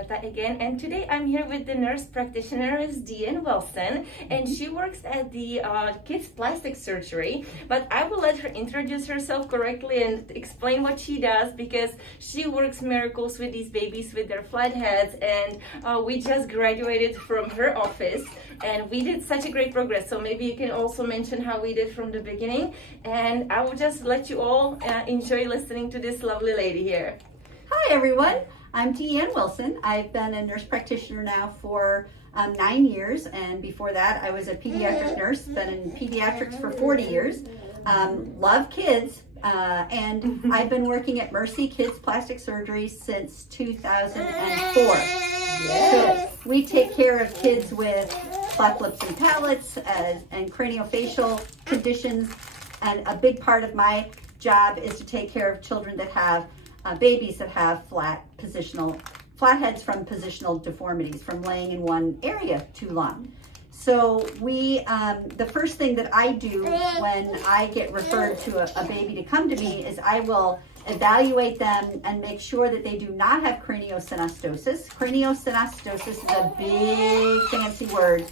Samantha again, and today I'm here with the nurse practitioner DeAnn Wilson, and she works at the kids plastic surgery. But I will let her introduce herself correctly and explain what she does, because she works miracles with these babies with their flat heads, and we just graduated from her office and we did such a great progress. So maybe you can also mention how we did from the beginning, and I will just let you all enjoy listening to this lovely lady here. Hi everyone, I'm DeAnn Wilson. I've been a nurse practitioner now for 9 years, and before that I was a pediatric nurse, been in pediatrics for 40 years. Love kids, and I've been working at Mercy Kids Plastic Surgery since 2004. Yes. So we take care of kids with cleft lips and palates and craniofacial conditions, and a big part of my job is to take care of children that have babies that have flat heads from positional deformities, from laying in one area too long. So the first thing that I do when I get referred to a baby to come to me is I will evaluate them and make sure that they do not have craniosynostosis. Craniosynostosis is a big fancy word,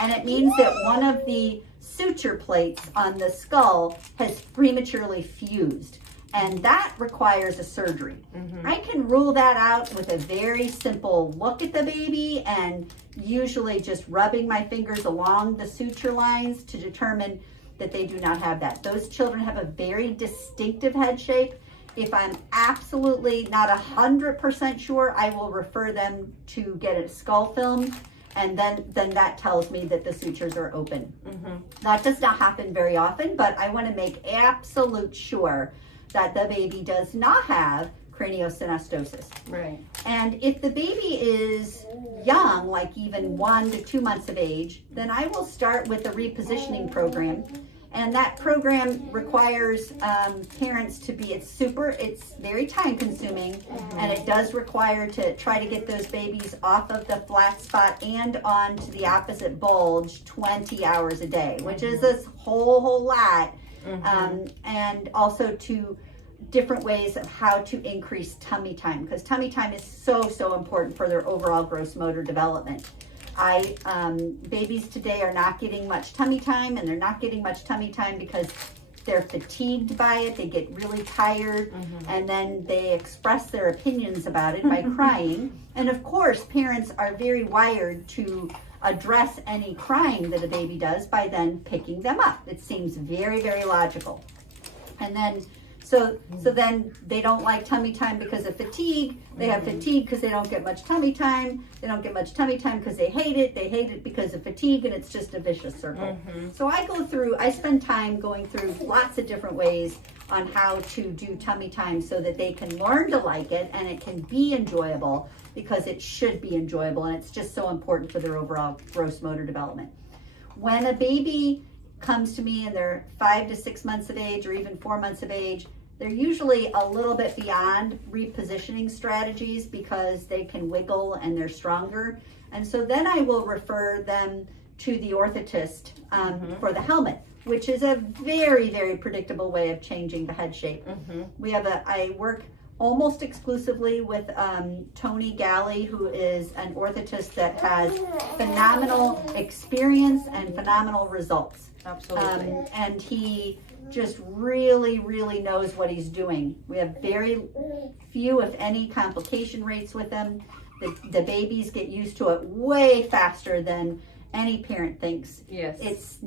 and it means that one of the suture plates on the skull has prematurely fused, and that requires a surgery. I can rule that out with a very simple look at the baby and usually just rubbing my fingers along the suture lines to determine that they do not have that. Those children have a very distinctive head shape. If I'm absolutely not 100% sure, I will refer them to get a skull film, and then that tells me that the sutures are open. That does not happen very often, but I want to make absolute sure that the baby does not have craniosynostosis. Right. And if the baby is young, like even 1 to 2 months of age, then I will start with a repositioning program. And that program requires parents to be, it's very time consuming, and it does require to try to get those babies off of the flat spot and onto the opposite bulge 20 hours a day, which is a whole lot. And also to different ways of how to increase tummy time, because tummy time is so important for their overall gross motor development. Babies today are not getting much tummy time, and they're not getting much tummy time because they're fatigued by it. They get really tired, and then they express their opinions about it by crying. And of course, parents are very wired to address any crying that a baby does by then picking them up. It seems very logical. And then so then they don't like tummy time because of fatigue. They have fatigue because they don't get much tummy time. They don't get much tummy time because they hate it. They hate it because of fatigue, and it's just a vicious circle. So I spend time going through lots of different ways on how to do tummy time so that they can learn to like it and it can be enjoyable, because it should be enjoyable, and it's just so important for their overall gross motor development. When a baby comes to me and they're 5 to 6 months of age, or even 4 months of age, they're usually a little bit beyond repositioning strategies because they can wiggle and they're stronger. And so then I will refer them to the orthotist for the helmet, which is a very predictable way of changing the head shape. I work almost exclusively with Tony Galley, who is an orthotist that has phenomenal experience and phenomenal results. Absolutely. And he just really knows what he's doing. We have very few, if any, complication rates with him. The babies get used to it way faster than any parent thinks. Yes. It's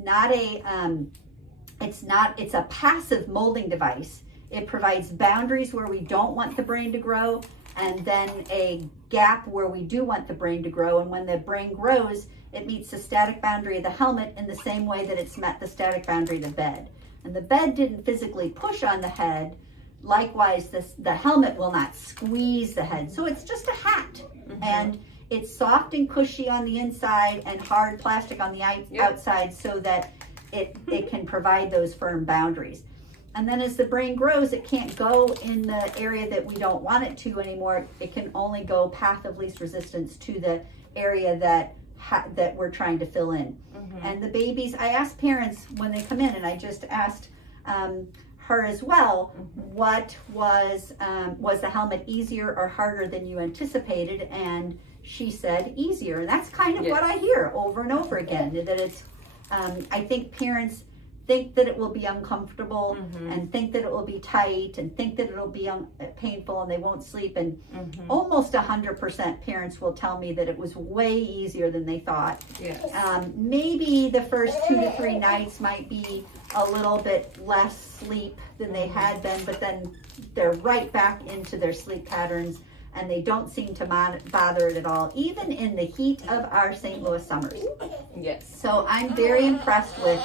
a passive molding device. It provides boundaries where we don't want the brain to grow, and then a gap where we do want the brain to grow. And when the brain grows, it meets the static boundary of the helmet in the same way that it's met the static boundary of the bed. And the bed didn't physically push on the head. Likewise, the helmet will not squeeze the head. So it's just a hat. And it's soft and cushy on the inside and hard plastic on the outside, so that it can provide those firm boundaries. And then as the brain grows, it can't go in the area that we don't want it to anymore. It can only go path of least resistance to the area that we're trying to fill in. And the babies, I ask parents when they come in, and I just asked her as well, what was the helmet easier or harder than you anticipated? And she said easier. And that's kind of what I hear over and over again, that it's, I think parents think that it will be uncomfortable and think that it will be tight and think that it'll be painful and they won't sleep. And almost 100% parents will tell me that it was way easier than they thought. Yes. Maybe the first 2 to 3 nights might be a little bit less sleep than they had been, but then they're right back into their sleep patterns and they don't seem to bother it at all, even in the heat of our St. Louis summers. Yes. So I'm very impressed with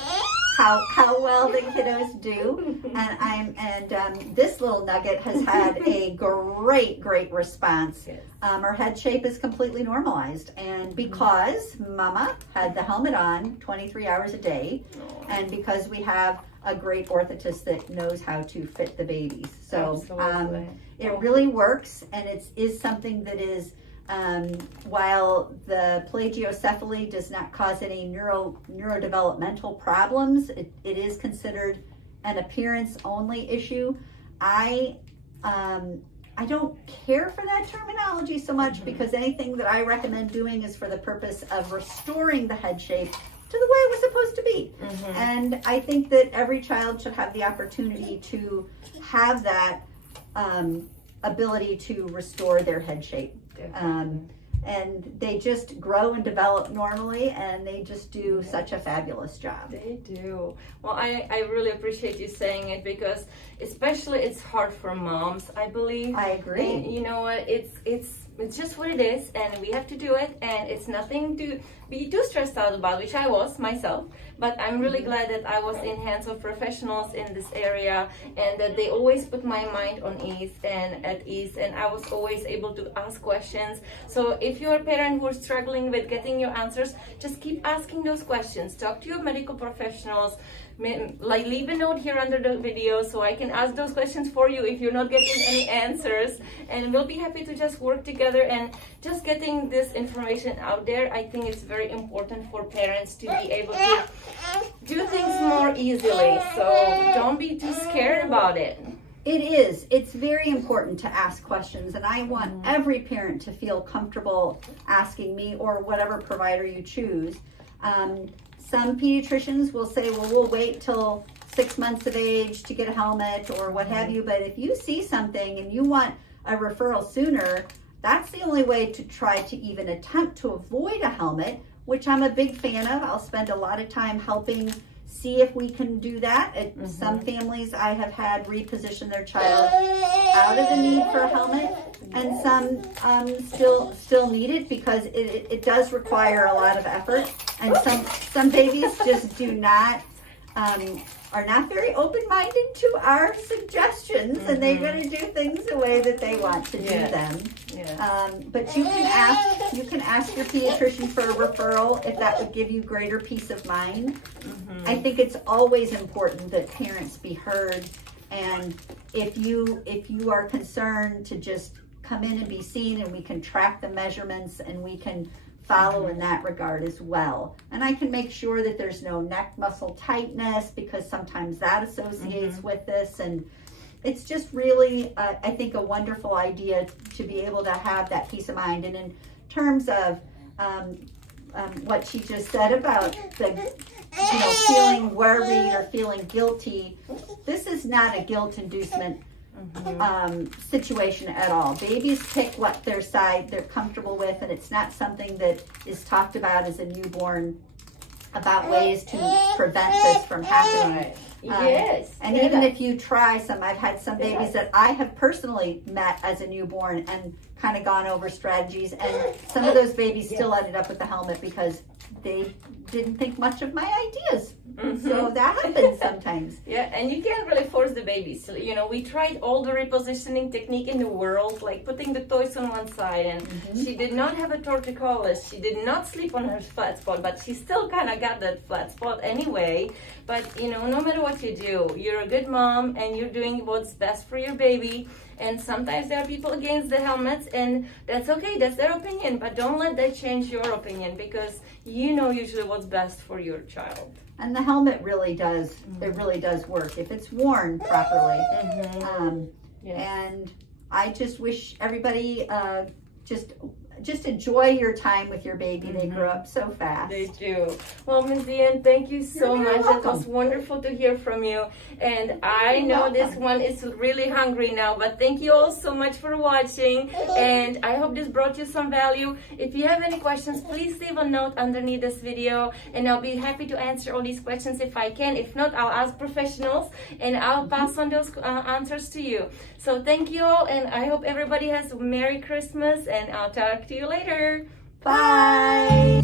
how well the kiddos do, and this little nugget has had a great response. Yes. Her head shape is completely normalized, and because Mama had the helmet on 23 hours a day, and because we have a great orthotist that knows how to fit the babies, so it really works, and it is something that is. While the plagiocephaly does not cause any neurodevelopmental problems, it is considered an appearance only issue. I don't care for that terminology so much because anything that I recommend doing is for the purpose of restoring the head shape to the way it was supposed to be. And I think that every child should have the opportunity to have that ability to restore their head shape. And they just grow and develop normally, and they just do such a fabulous job. They do. Well, I really appreciate you saying it because especially it's hard for moms, I believe. I agree. And you know what, it's just what it is, and we have to do it, and it's nothing to be too stressed out about, which I was myself, but I'm really glad that I was in hands of professionals in this area, and that they always put my mind on ease and at ease, and I was always able to ask questions. So if you're a parent who's struggling with getting your answers, just keep asking those questions. Talk to your medical professionals. Like, leave a note here under the video so I can ask those questions for you if you're not getting any answers, and we'll be happy to just work together and just getting this information out there. I think it's very important for parents to be able to do things more easily, so don't be too scared about it. It is. It's very important to ask questions, and I want every parent to feel comfortable asking me or whatever provider you choose. Some pediatricians will say, well, we'll wait till 6 months of age to get a helmet or what have you. But if you see something and you want a referral sooner, that's the only way to try to even attempt to avoid a helmet, which I'm a big fan of. I'll spend a lot of time helping see if we can do that. Some families I have had reposition their child out of the need for a helmet, and some still need it because it does require a lot of effort, and some babies just do not are not very open-minded to our suggestions, and they're going to do things the way that they want to do them. But you can ask your pediatrician for a referral if that would give you greater peace of mind. I think it's always important that parents be heard, and if you are concerned, to just come in and be seen, and we can track the measurements and we can follow in that regard as well. And I can make sure that there's no neck muscle tightness, because sometimes that associates with this, and it's just really I think a wonderful idea to be able to have that peace of mind. And in terms of what she just said about the feeling worried or feeling guilty, this is not a guilt inducement situation at all. Babies pick what their side they're comfortable with, and it's not something that is talked about as a newborn about ways to prevent this from happening. And even if you try I've had some babies that I have personally met as a newborn and kind of gone over strategies, and some of those babies still ended up with the helmet because they didn't think much of my ideas. So that happens sometimes. And you can't really force the babies. We tried all the repositioning technique in the world, like putting the toys on one side, and she did not have a torticollis. She did not sleep on her flat spot, but she still kind of got that flat spot anyway. But no matter what you do, you're a good mom and you're doing what's best for your baby. And sometimes there are people against the helmets, and that's okay, that's their opinion, but don't let that change your opinion, because you know usually what's best for your child. And the helmet really does, it really does work if it's worn properly. And I just wish everybody just enjoy your time with your baby. They grow up so fast. They do. Well, Ms. DeAnn, thank you so much. welcome. It was wonderful to hear from you. And I know this one is really hungry now, but thank you all so much for watching. And I hope this brought you some value. If you have any questions, please leave a note underneath this video, and I'll be happy to answer all these questions if I can. If not, I'll ask professionals and I'll pass on those answers to you. So thank you all, and I hope everybody has a Merry Christmas, and I'll talk to you later. Bye.